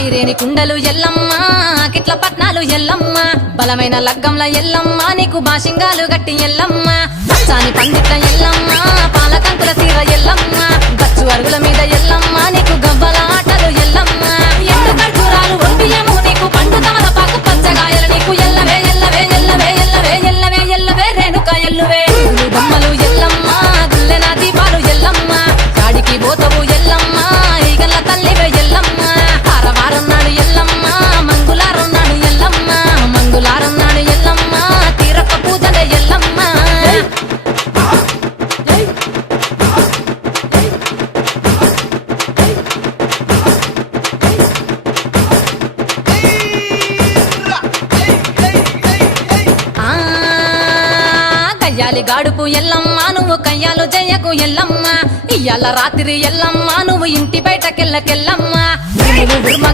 ఐరేని కుండలు ఎల్లమ్మ కిట్ల పట్నాలు ఎల్లమ్మ బలమైన లగ్గంల ఎల్లమ్మ నీకు బాషింగాలు గట్టి ఎల్లమ్మ చాని పందిట్ల ఎల్లమ్మ పాలకంకుల తీర ఎల్లమ్మ గచ్చు అరుగుల మీద ఎల్లమ్మ నీకు గవ్వల ఆటలు ఎల్లమ్మ ఎండు ఖర్జూరాలు ఒంటియము నీకు పండు తమలపాకు పచ్చగాయలు నీకు ఎల్లవే ఎల్లవే ఎల్లవే ఎల్లవే ఎల్లవే ఎల్లవే రేణుక ఎల్లువే బొమ్మలు ఎల్లమ్మ గుల్లెన దీపాలు ఎల్లమ్మ కాడికి పోతవు ఎల్లమ్మ ఈగల్ల తల్లివే ఎల్లమ్మ వారం నాడు ఎల్లమ్మ మంగులారం నాడు ఎల్లమ్మ మంగులారం నాడు ఎల్లమ్మ తీరొక్క పూజలే ఎల్లమ్మ కయ్యాలి గాడుపు ఎల్లమ్మ నువ్వు కయ్యాలు జయ్యకు ఎల్లమ్మ ఇయ్యాల రాత్రి ఎల్లమ్మ నువ్వు ఇంటి బయటకెళ్ళకెళ్ళమ్మ నువ్వు ఉర్మ